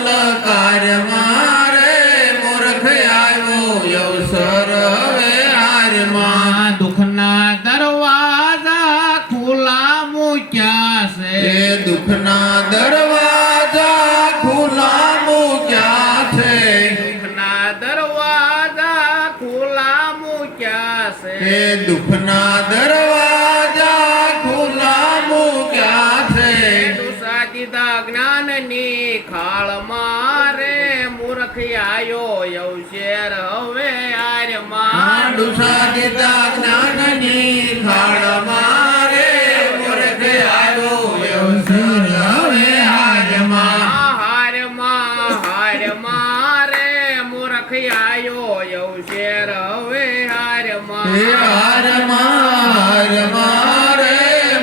લલકાર મારે મૂર્ખ આવ્યો અવસર હવે હારમાં દુઃખના દરવાજા ખુલ્લા મૂક્યા છે દુઃખના દરવાજા ખુલ્લા મૂક્યા છે દુઃખના દરવાજા ખુલ્લા મૂક્યા છે દુઃખના દરવાજા ખુલ્લા મૂક્યા છે સાચીતા જ્ઞાનની ખાળ મારે મૂર્ખ આયો અવસર હવે હારમાં સાચીતા જ્ઞાનની ખાળ મારે મૂર્ખ આવ્યો અવસર હવે હારમાં હાર મારે મૂર્ખ આયો અવસર હવે હારમાં હાર મારે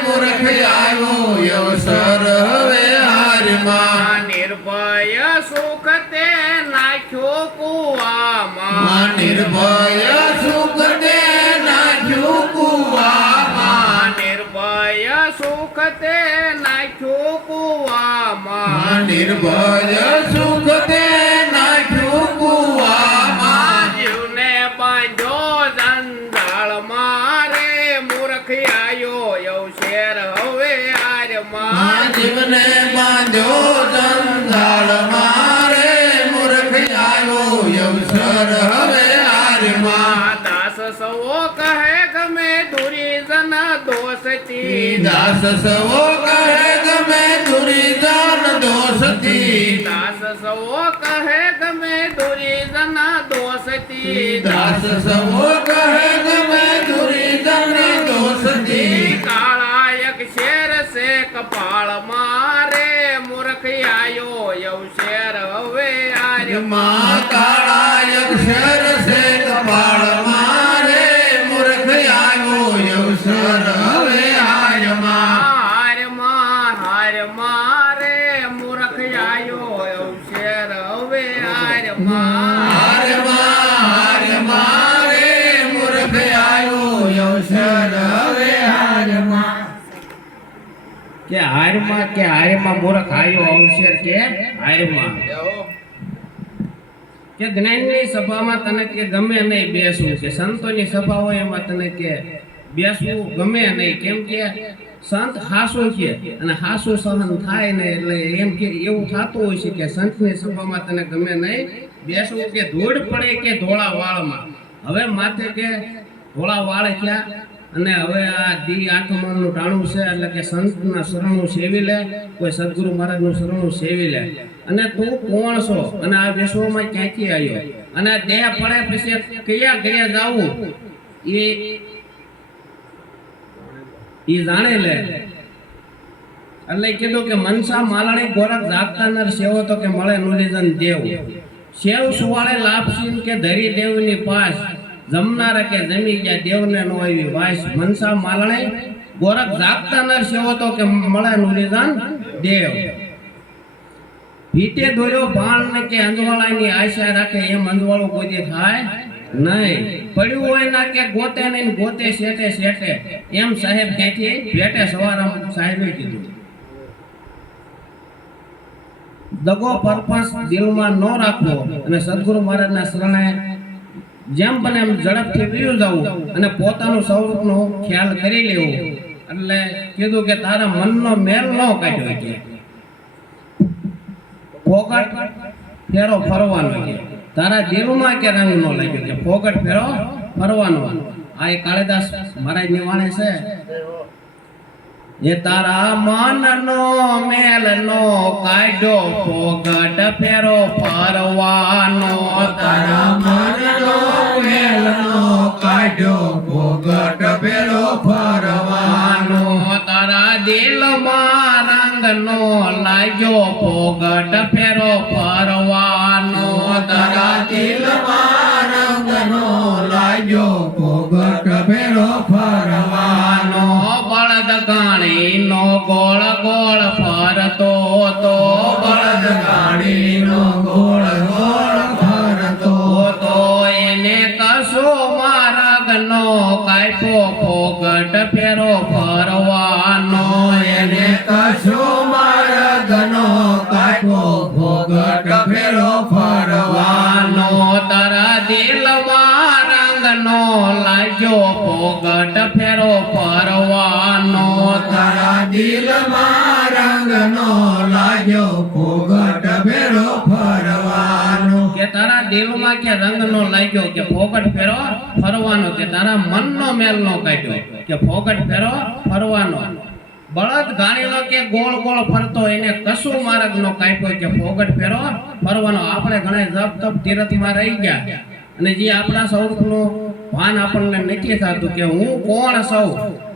મૂર્ખ આવ્યો અવસર હવે હારમાં નિર્ભય સુખ તે નાખ્યો કુવામાં નિર્ભય સુખ તે નાખ્યું કુવામાં નિર્ભય સુખ તે નાખ્યો કુવામાં નિર્ભય સુખ તે નાખ્યું કુવામાં જીવને બાંધ્યો જંજાળ મારે મૂર્ખ આયો અવસર હવે હારમાં જીવને બાંધ્યો જંજાળ મારે મૂર્ખ આવ્યો અવસર હવે હારમાં દાસ સવો કહે ગમે દુરીજન દોષતી દાસ સવો કહે ગમે દુરીજન દોષતી દાસ સવો કહે ગમે દુરીજન દોષતી દાસ સવો કહે ગમે દુરીજન દોષતી કાળાયક શેર સે કપાળ મારે મૂર્ખ આયો અવસર હવે હારમાં કાળા અક્ષર છે કપાળ મારે મૂર્ખ આવ્યો અવસર હવે હારમાં હાર મારે મૂર્ખ આયો અવસર હવે હારમાં હાર મારે મૂર્ખ આવ્યો અવસર હવે હારમાં કે હારમાં મૂર્ખ આયો અવસર કે હારમાં કે જ્ઞાનની સભામાં તને કે ગમે નહીં બેસવું કે સંતોની સભા હોય એમાં તને કે બેસવું ગમે નહીં કેમ કે સંત હાસુ છે અને હાસુ સહન થાય ને એટલે એમ કે એવું થતું હોય છે કે સંતની સભામાં તને ગમે નહીં બેસવું કે ધૂળ પડે કે ધોળા વાળમાં હવે માથે કે ધોળા વાળ ક્યાં અને હવે આ દી આઠમાનું ટાણું છે એટલે કે સંતના શરણું સેવી લે કોઈ સદગુરુ મહારાજનું શરણું સેવી લે અને તું કોણ છો અને આ વિશ્વમાં ક્યાંથી આવ્યો અને દેહ પડે પછી કયા ઘરે જાવું એ જાણે લે એટલે કીધું કે મનસા માલણી ગોરખ જાગતા નર સેવો તો કે મળે નુરીજન દેવ સેવ સુવાળે લાપસીન કે ધરી દેવની પાસ જમનાર કે જમી ગયા દેવને નો આવી વાસ મનસા માલણે ગોરખ જાગતા નર સેવો તો કે મળે નુરીજન દેવ ભીતે દોર્યો ભાણ ને કે અંજવાળાની આશા રાખે એમ અંજવાળું કોઈ થાય નહીં પડ્યું હોય ના કે ગોતે નહીં ગોતે શેટે શેટે એમ સાહેબ ક્યાંથી ભેટે સવારામ સાહેબે કીધું દગો પર્પસ દિલમાં ન રાખવો અને સદગુરુ મહારાજના શરણે જેમ બને એમ ઝડપથી પીવું જવું અને પોતાનું સ્વરૂપનો ખ્યાલ કરી લેવું એટલે કીધું કે તારા મનનો મેલ ન કાઢ્યો છે ફોગટ ફેરો ફરવાનો છે તારા દિલમાં કે રંગ નો લાગ્યો કે ફોગટ ફેરો ફરવાનો આ એક કાળીદાસ મહારાજ ની વાણી છે એ તારા મનનો મેલનો કાઢ્યો ફોગટ ફેરો ફરવાનો તારા મનનો મેલનો કાઢ્યો ફોગટ ફેરો ફરવાનો તારા દિલમાં રંગનો લાગ્યો ફોગટ ફેરો ફરવાનો તારા દિલમાં રંગનો લાગ્યો ફોગટ ફેરો ફરવાનો બળદ ગાણીનો ગોળ ગોળ ફરતો તો બળદ ગાડીનો ગોળ ગોળ ફરતો તો એને કશો માર્ગનો કાપ્યો ફોગટ ફેરો ફરવાનો એને કશો માર્ગનો કાપ્યો ભોગટ ફેરો ફરવાનો તારા દિલમાં રંગનો લાગ્યો ભોગટ ફેરો ફરવાનો તારા દિલમાં રંગનો લાગ્યો ભોગટ ફેરો ફરવાનો કે તારા દિલમાં કે રંગનો લાગ્યો કે ભોગટ ફેરો ફરવાનો કે તારા મનનો મેલનો કાઢ્યો કે ભોગટ ફેરો ફરવાનો બળદ ગાડીનો કે ગોળ ગોળ ફરતો એને કશું માર્ગનો કાપ્યો કે ભોગટ ફેરો ફરવાનો આપણે ઘણા જપ તપ તીરથમાં રહી ગયા અને જે આપણા સ્વરૂપનું ભાન આપણને નથી થતું કે હું કોણ છું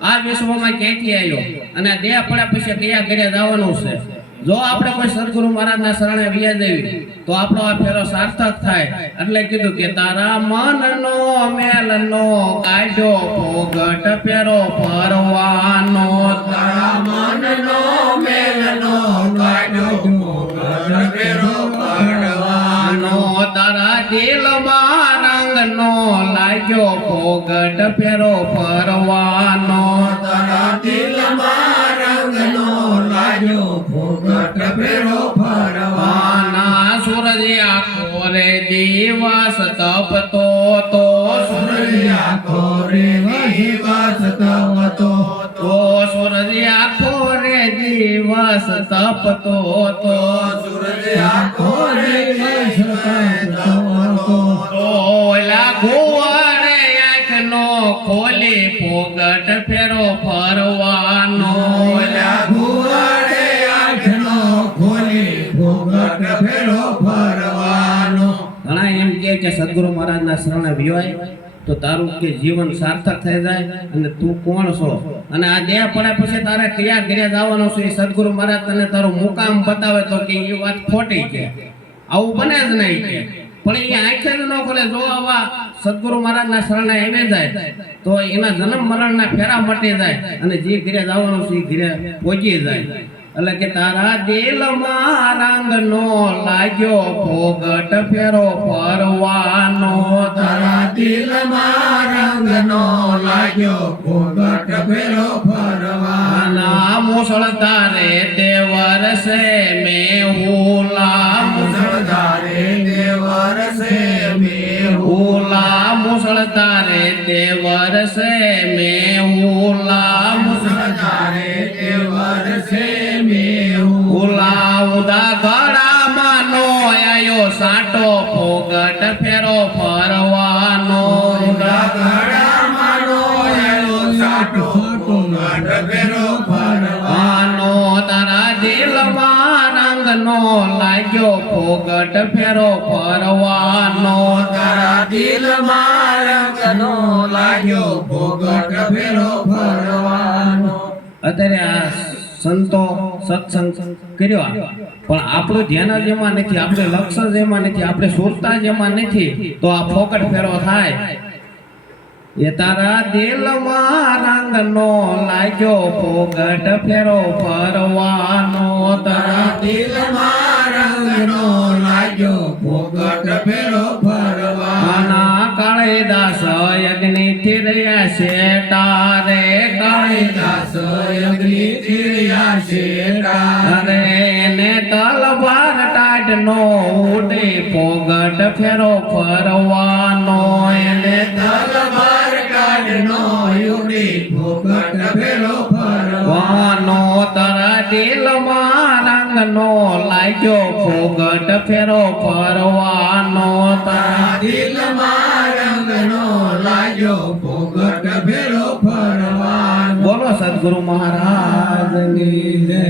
આ વિશ્વમાં ક્યાંથી આવ્યો અને દેહ પડ્યા પછી કયા ઘરે જવાનું છે જો આપણે કોઈ સદગુરુ મહારાજના શરણે વ્યા દેવી તો આપણો આ ફેરો સાર્થક થાય એટલે કીધું કે તારા મનનો મેલનો કાઢ્યો ભોગટ ફેરો ફરવાનો તારા મનનો મેલનો કાઢ્યો ભોગટ ફેરો ફરવાનો તારા દિલમાં રંગનો લાગ્યો ભોગટ ફેરો ફરવાનો તારા દિલમાં રંગનો લાગ્યો ભોગટ ફેરો ફરવાનો સૂરજ આખો રે દિવસ તપતો તો સૂરજ આખો રે દિવસ તપતો તો સૂરજ આખો રે દિવસ તપતો તો સૂરજ આખો રે દિવસ તપતો ઓલા ગોવાળે આંખનો ખોલી ભોગટ ફેરો ફરવાનો ઓલા ગુવાડે આંખનો ખોલી ભોગટ ફેરો ફરવાનો ઘણા એમ કે સદગુરુ મહારાજના શરણે વિવાય તો તારું કે જીવન સાર્થક થઈ જાય અને તું કોણ છો અને આ દેહ પડ્યા પછી તારે કયા ઘરે જવાનું છે એ સદગુરુ મહારાજ તને તારું મુકામ બતાવે તો કે એ વાત ખોટી છે આવું બને જ નહીં કે પણ એ આંખે જ ન ખોલે જો આવા સદગુરુ મહારાજના શરણે આવી જાય તો એના જન્મ મરણના ફેરા મટી જાય અને જે ઘરે જવાનું છે એ ઘરે પહોંચી જાય એટલે કે તારા દિલમાં રંગનો લાગ્યો ભોગટ ફેરો ફરવાનો તારા દિલમાં રંગનો લાગ્યો ભોગટ ફેરો ફરવાનો મુસળ તારે તે વર્ષે મેહુલા મુસળધારે તે વર્ષે મેહુલા મુસળ તારે તે વર્ષે મેહુલા મુસળધારે તે વર્ષે ઉલા ગળામાં નો આયો સાટો ભોગટ ફેરો ફરવાનો ગળામાં નો આયો સાટો ભોગટ ફેરો ફરવાનો તારા દિલમાં રંગનો લાગ્યો ભોગટ ફેરો ફરવાનો તારા દિલમાં રંગનો લાગ્યો ભોગટ ફેરો ફરવાનો અત્યારે આ સંતો સત્સંગ કર્યો પણ આપણું ધ્યાન જ એમાં નથી આપણે લક્ષ્ય જ એમાં નથી આપણે સુરતા જ એમાં નથી તો આ ફોકટ ફેરો થાય એ તારા દિલમાં રંગનો લાગ્યો ભોગટ ફેરો ફરવાનો તારા દિલમાં રંગનો લાગ્યો ભોગટ ફેરો ફરવાનો કાળીદાસ યજ્ઞ રહ્યા છે તારે કાળીદાસ અગ્નિ ચીરિયા શેટા અરે ને તલવાર ટાઢ નો ઉડે ભોગટ ફેરો ફરવાનો એને તલવાર કાઢનો યુડી ભોગટ ફેરો ફરવાનો તારા દિલમાં રંગનો લાગ્યો ભોગટ ફેરો ફરવાનો તારા દિલમાં રંગનો લાગ્યો ભોગટ ફેરો ફરવાનો બોલો સદગુરુ મહારાજની જય.